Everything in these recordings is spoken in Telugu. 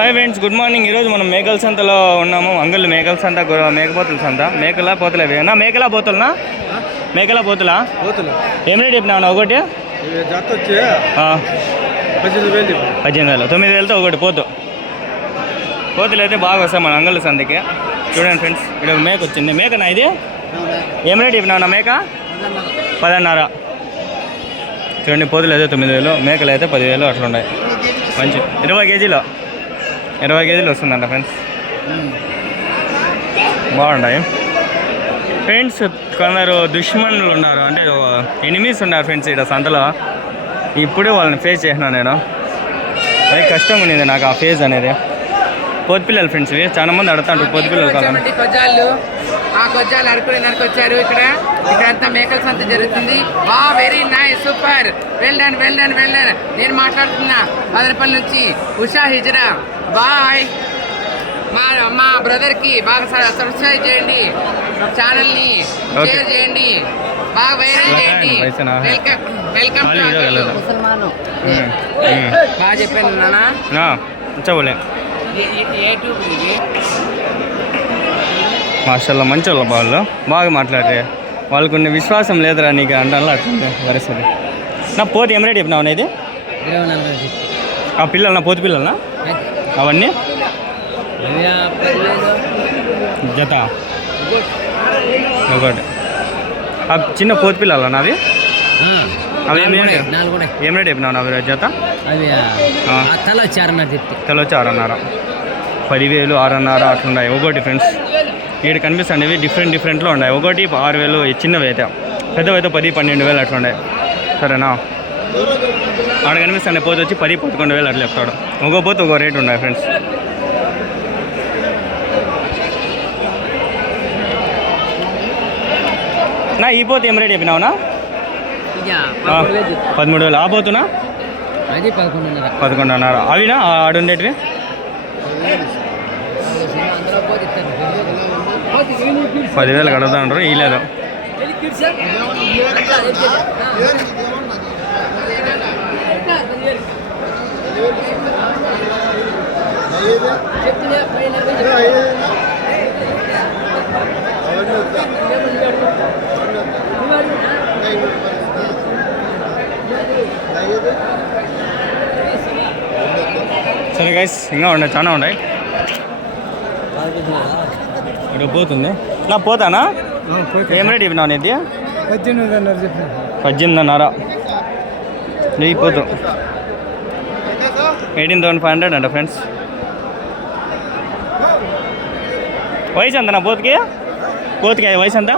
Hi friends, good morning. ఈరోజు మనం మేకల సంతలో ఉన్నాము. అంగళ్ళు మేకల సంత, మేకపోతుల సంత. మేకల పోతులు అవేనా? మేకల పోతులనా? మేకల పోతులా? ఏం రేట్ చెప్పినావు ఒకటి? 18,000. 9,000తో ఒకటి పోతు. పోతులు అయితే బాగా వస్తాయి మన అంగళ్ళ సంతకి. చూడండి ఫ్రెండ్స్, ఇక్కడ ఒక మేక వచ్చింది. మేకనా ఇది? ఏం రేట్ చెప్పినావు నా మేక? 10,500. చూడండి, పోతులు అయితే 9,000, మేకలు అయితే 10,000 అట్లా ఉన్నాయి. మంచి 20 కేజీలు వస్తుందంట ఫ్రెండ్స్. బాగున్నాయి ఫ్రెండ్స్. కొందరు దుష్మనులు ఉన్నారు, అంటే ఎనిమీస్ ఉన్నారు ఫ్రెండ్స్ ఇక్కడ సంతలో. ఇప్పుడే వాళ్ళని ఫేస్ చేసినాను నేను. అది కష్టంగా ఉన్నది నాకు ఆ ఫేస్ అనేది. పొద్దుపిల్లలు ఫ్రెండ్స్ ఇవి చాలా మంది అడుగుతాంటారు పొద్దుపిల్లలు కావాలి. కొజ్జాలు అరుకునేదానికి వచ్చారు. ఇక్కడంతా మేకల సంత జరుగుతుంది. Very nice, super, well done. నేను మాట్లాడుతున్నా మదనపల్లి నుంచి ఉషా హిజ్రా. బాయ్. మా బ్రదర్కి బాగా సబ్స్క్రైబ్ చేయండి, ఛానల్ని షేర్ చేయండి, బాగా వైరల్ చేయండి. వెల్కమ్ బాగా చెప్పాను నాన్న. మాషల్లా మంచి వాళ్ళు వాళ్ళు బాగా మాట్లాడారు. వాళ్ళకు ఉన్న విశ్వాసం లేదురా నీకు అంటాను అట్లా పరిస్థితి. నా పోతు ఏం రేట్ చెప్పినావు అనేది? ఆ పిల్లలు నా పోతు పిల్లలనా అవన్నీ జత ఒకటి. ఆ చిన్న పోతు పిల్లలు నావి అవి ఏం రేట్ చెప్పినావు నా జత? తల వచ్చి 6,500, 10,000, 6,500 అట్లున్నాయి ఒకటి ఫ్రెండ్స్. ఇక్కడ కనిపిస్తుంది ఇవి డిఫరెంట్లో ఉన్నాయి. ఒకటి 6,000, చిన్నవి అయితే, పెద్దవి అయితే 10,000-12,000 అట్లా ఉన్నాయి. సరేనా? ఆడ కనిపిస్తుంది పోతే వచ్చి 10,000-11,000 అట్లా చెప్తాడు. ఒక పోతే ఒక రేట్ ఉన్నాయి ఫ్రెండ్స్. నా ఈ పోతే ఏం రేట్ చెప్పినావునా? 13,000. ఆ పోతున్నా 11,500. అవినా ఆడుండేటివి 10,000 కడతా ఉంటారు. ఈ లేదు సరే గైస్, ఇంకా ఉన్నాయి, చాలా ఉన్నాయి. ఇక్కడ పోతుంది నా పోతానా? ఏం రేట్ చెప్పినావు అనేది? 18,500. నెయ్యి పోతు 18,500 అంట ఫ్రెండ్స్. వయసు ఎంత నా పోతుకి వయసు ఎంత?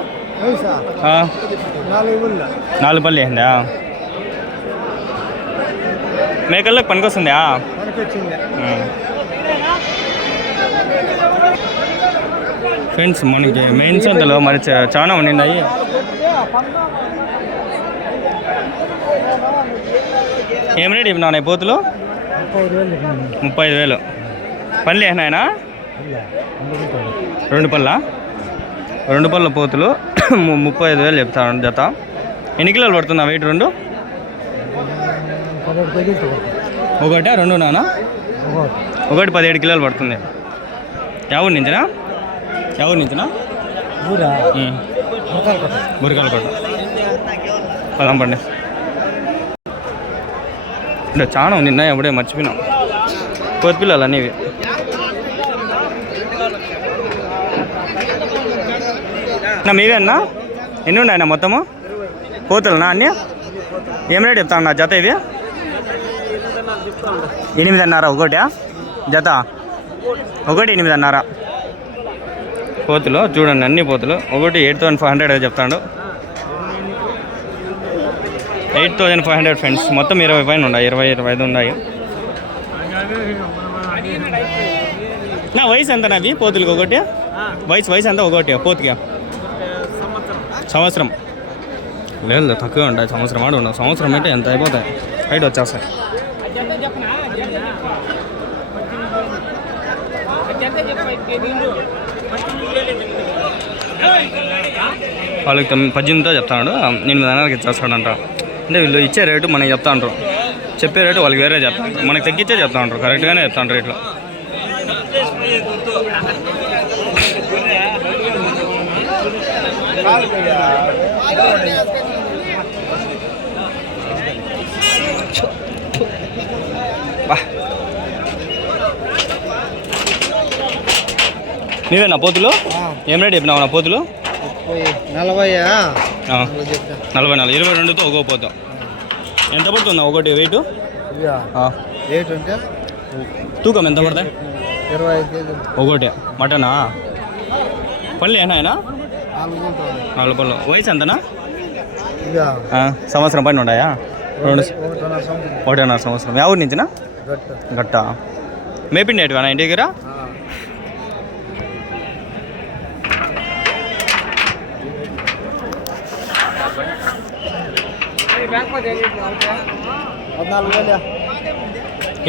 4 పళ్ళు అయిందా? మేకల్లోకి పనికొస్తుందా? ఫ్రెండ్స్ మనకి మెయిన్ సంతలో మరి చాలా ఉండినాయి. ఏం రేట్ చెప్పినావు పోతులు? 35,000. పళ్ళు వేసినాయనా? 2 పళ్ళ పోతులు 35,000 చెప్తాను జత. ఎన్ని కిలోలు పడుతుందా వెయిట్? 2 ఒకటా 2 నానా? ఒకటి 17 కిలోలు పడుతుంది. ఎవరి నుంచినా? మురికాల కోట. పదాం పండి. అంటే చాలా నిన్న ఎప్పుడే మర్చిపోయినాం. కోతి పిల్లలు అనేవి. నా మీవే అన్నా? ఎన్ని ఉన్నాయన్నా మొత్తము కోతులనా అన్నీ? ఏం రేట్ చెప్తాను నా జత? ఇవి 8,500 ఒకటి జత. ఒకటి 8,500 పోతులు. చూడండి అన్ని పోతులు. ఒకటి 8,500 చెప్తాడు. 8,500 ఫ్రెండ్స్. మొత్తం 20 పైన ఉన్నాయి, 20-25 ఉన్నాయి. నా వయసు ఎంత నావి పోతులకి? ఒకటి వయసు ఎంత ఒకటి పోతుగా? సంవత్సరం లేదు, తక్కువ ఉంటాయి. సంవత్సరం ఆడు ఉండవు. సంవత్సరం అంటే ఎంత అయిపోతాయి, హైట్ వచ్చేస్తాయి. వాళ్ళకి 18తో చెప్తాడు. 8,500 ఇచ్చేస్తాడంట. అంటే వీళ్ళు ఇచ్చే రేటు మనకి చెప్తా ఉంటారు, చెప్పే రేటు వాళ్ళకి వేరే చెప్తా ఉంటారు. మనకి తగ్గించే చెప్తా ఉంటారు, కరెక్ట్గానే చెప్తా ఉంటారు రేట్లు. నీవేనా పోతులు? ఏం రేట్ చెప్పినావు నా పోతులు? 40 22తో ఒక్కో పోతా. ఎంత పడుతుందా ఒకటి వెయిట్? తూకం ఎంత పడతాయి? 25 కేజీలు ఒకటి. మటనా? పళ్ళు ఏనా ఆయన? 4 పళ్ళు. వయసు ఎంతనా? సంవత్సరం పైన ఉన్నాయా? 1.5 సంవత్సరం. ఎవరి నుంచినా? గట్ట. మేపిండి ఎటువా ఇంటి దగ్గర?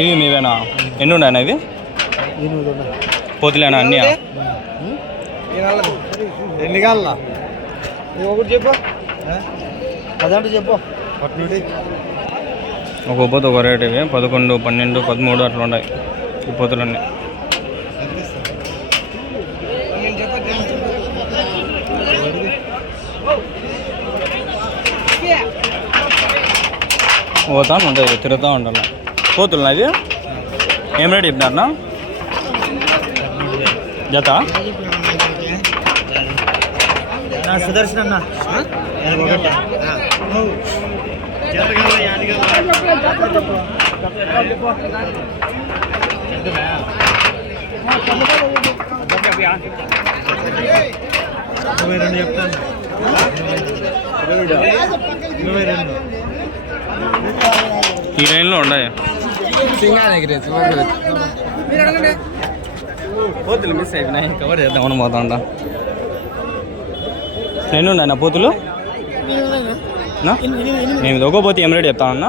ఇవి మీవేనా? ఎన్ని ఉన్నాయన్నా ఇవి? పోతులేనా అన్నీ? ఎన్ని కావాలా? ఒకటి చెప్పు, అదంటే చెప్పు. ఒక పోతు ఒక రేట్. ఇవి 11, 12, 13 అట్లా ఉన్నాయి ఈ పోతులన్నీ. పోతా ఉంటుంది, తిరుగుతూ ఉండాలి. పోతులు ఇది ఏం రేట్ చెప్పినారనా జత? సుదర్శన్ అన్న ఈ లైన్లో ఉన్నాయి పోతులు. మిస్ అయిపోయినాయి, కవర్ చేద్దామని పోతా ఉంటా. ఎన్ని ఉన్నాయి నా పోతులు? 8. ఒక్కో పోతు ఏం రేట్ చెప్తానన్నా?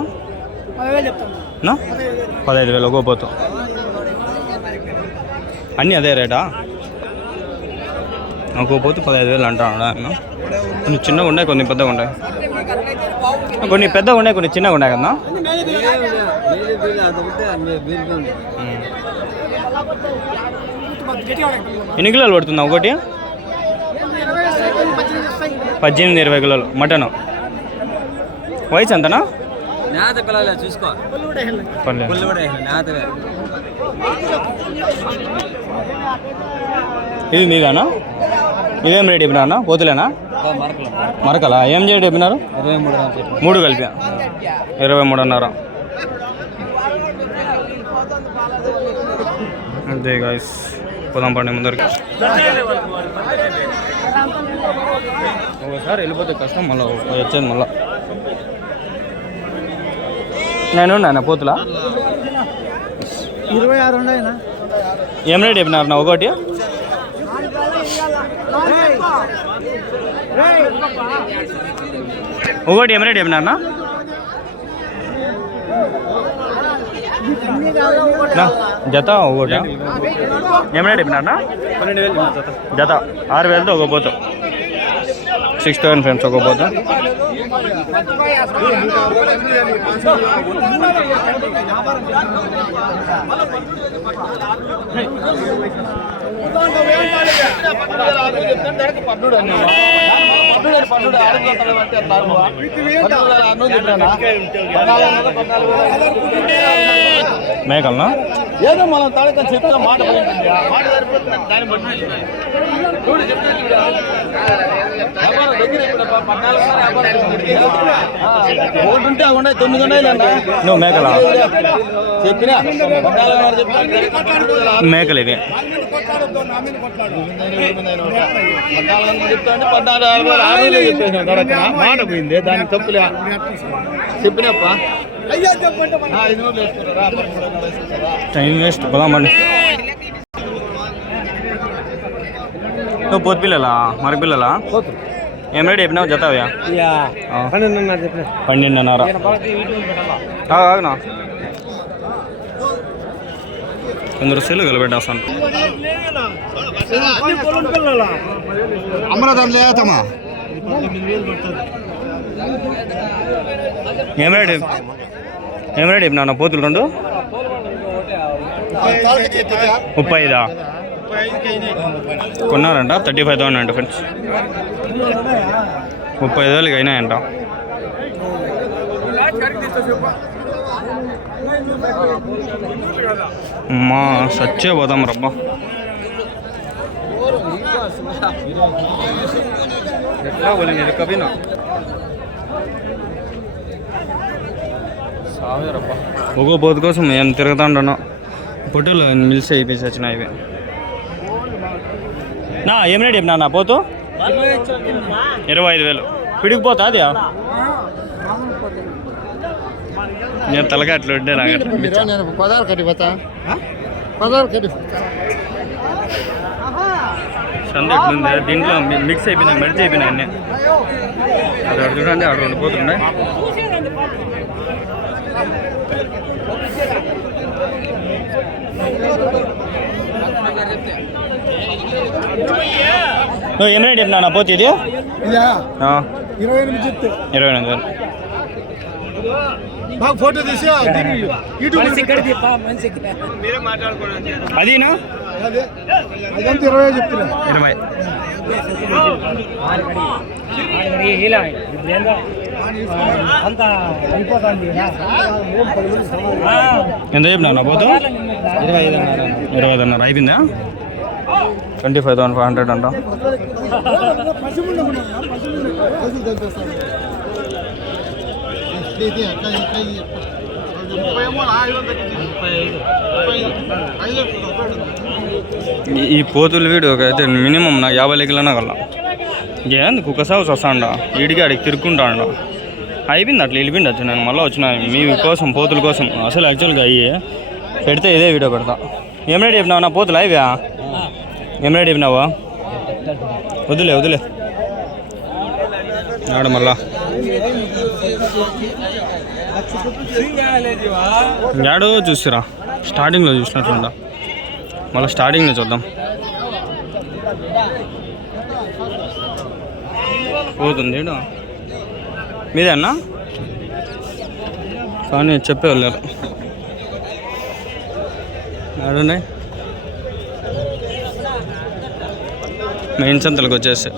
15,000 ఒక్కో పోతు. అన్నీ అదే రేటా? ఒక్కో పోతు 15,000 అంటాను అన్న. కొన్ని చిన్నగా ఉన్నాయి, కొన్ని పెద్దగా ఉన్నాయి. కొన్ని పెద్దగా ఉన్నాయి, కొన్ని చిన్నగా ఉన్నాయి కదా. ఎన్ని కిలోలు పడుతుందా ఒకటి? 18-20 కిలోలు మటన్. వయసు ఎంతనా? చూసుకో. ఇది మీవేనా? ఇదేం రేట్ చెప్పినా? పోతులేనా? మరకలా? ఏం రేట్ చెప్పినారు? 3 కలిపి 23.5. అంతే గాయస్, పోదాం పండి ముందరికి. ఒకసారి వెళ్ళిపోతే కష్టం, మళ్ళీ వచ్చేది మళ్ళీ. నేను నాన్న పోతులా 26 ఉన్నాయినా? ఏం రేట్ చెప్పినారు నా ఒకటి? ఒకటి ఏం రేట్ చెప్పినారన్నా? జత ఒకటి ఏం రేట్ చెప్పినారన్నా? 12,000 జత. 6,000తో ఒక పోతు. 6,000 ఫ్రెండ్స్ ఒక పోతు. మేకల్నా? ఏదో మనం తాడక చెప్తా మాట ఉంటే అవి 9 ఉన్నాయి. నువ్వు మేకలా? చెప్పినా మేకలు ఇవి. చెప్తా 14,000 మాట పోయింది, దానికి తప్పులే చెప్పినప్ప. Time waste, పోదామండి. నువ్వు పోతు పిల్లలా మరక పిల్లలా? ఏం రేట్ చెప్పినావు జత? 12,500. ఆగనా కొందరు సెల్లు కలిపెట్టేస్తాను. ఏం రేట్ చెప్పినా పోతులు 2? 35 కొన్నారంట 35,000 అంట ఫ్రెండ్స్. 35,000 అయినాయంట. అమ్మా సచ్చే పోదాం రబ్బా. ఎట్లా పోలేదు కబీనా సావే రబ్బా. ఒక్కో పోతు కోసం నేను తిరుగుతాను. పొట్టులు మిల్స్ అయిపోయి వచ్చిన ఇవి. నా ఏం రేట్ చెప్పినా నా పోతు 25,000 పిడికిపోతా అది. నేను తలగా అట్లా ఉంటే సంద ఎట్లుంది దీంట్లో మిక్స్ అయిపోయినాయి, మెడిచి అయిపోయినాయి అన్నీ. అది అక్కడ చూడండి, అక్కడ ఉండిపోతుండే. నువ్వు ఏం రేట్ చెప్పినా పోతే ఇది 28,000. ఫోటో తీసి అదీనా 20 చెప్తున్నా. 20 ఎంత చెప్పినా పోతు 25,500 అయిపోయిందా. 25,500 అంట. ఈ పోతుల వీడియోకి అయితే మినిమం నాకు 50 కిలోనా కల్లా. ఏంది కుక్క సాగు వస్తాండ వీడికి అడిగి తిరుక్కుంటాండ. అయిపోయింది అట్లా వెళ్ళిపోయింది వచ్చి. నేను మళ్ళీ వచ్చిన మీ కోసం పోతుల కోసం. అసలు యాక్చువల్గా అయ్యి పెడితే ఇదే వీడియో పెడతా. ఏం రేట్ చెప్పినావు నా పోతులు అయివా? ఏం రేట్ చెప్పినావా? వదిలే ఆడ మళ్ళా యాడో చూసిరా. స్టార్టింగ్లో చూసినట్లుండా, మళ్ళీ స్టార్టింగ్లో చూద్దాం. పోతుంది మీదే అన్నా, కానీ చెప్పేవాళ్ళు ఆడున్నాయి. మెయిన్ సంతలకు వచ్చేసి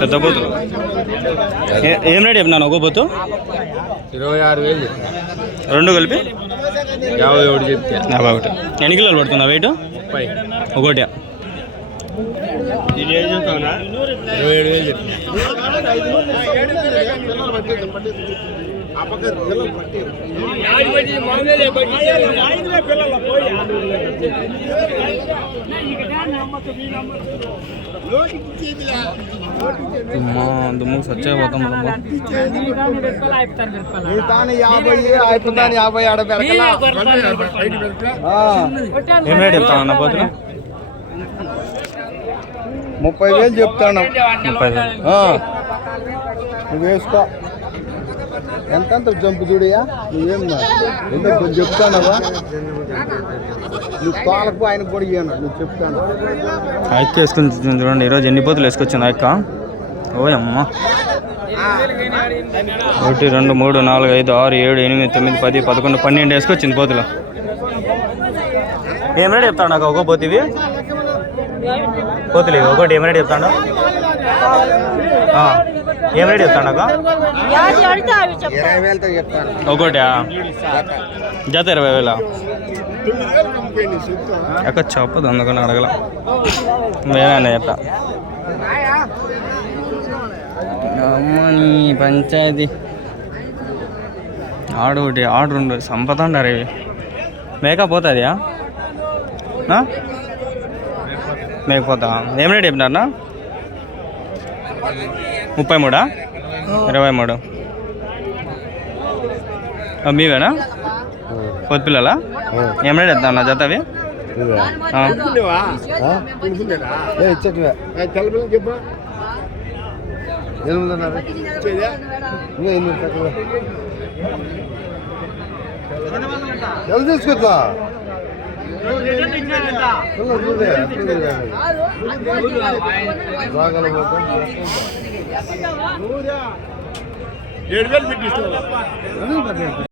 పెద్ద పోతులు. ఏం రేట్ చెప్పినాను ఒక పోతు? 26,000. రెండు కలిపి 51 చెప్తే 51. ఎన్ని కిలోలు పడుతుందా వెయిట్? 30 ఒకటి 27,000 చెప్తున్నా. దుమ్ము సచ్చైపోతాం. ఏం రేట్ చెప్తానన్నా పోతున్నా? 30,000 చెప్తాను. 30,000 నువ్వు వేసుకో. ఎంతంత జంపు చూడయా, నువ్వేం ఎందుకు చెప్తానవా? నువ్వు తోలకు ఆయన కూడా ఇయ్యను, నువ్వు చెప్తాను. అక్క వేసుకుని చూడండి ఈరోజు ఎన్ని పోతులు వేసుకొచ్చింది అక్క. ఓయమ్మ 1 2 3 4 5 6 7 8 9 10 11 12 వేసుకొచ్చింది పోతులు. ఏం రేట్ చెప్తాడు నాకు ఒక పోతివి? పోతులు ఇవి ఒకటి ఏం రేట్ చెప్తాడు? ఏం రేట్ చెప్తాడు నాకు? 20,000తో చెప్తాను. ఒకటి జత 20,000. ఎక్క చెప్పదు అందుకని అడగల. మేమేనా చెప్తా అమ్మని పంచాయతీ. ఆడు ఒకటి ఆర్డర్ ఉండు సంపదండారు ఇవి. మేకప్ పోతుందా? మేకపోతా. ఏం రేట్ చెప్పినారన్నా? 33? 23. మీవేనా కొత్త పిల్లలా? ఏం రేట్ చెప్తా అన్న జత అవి? తీసుకొచ్చా చూడే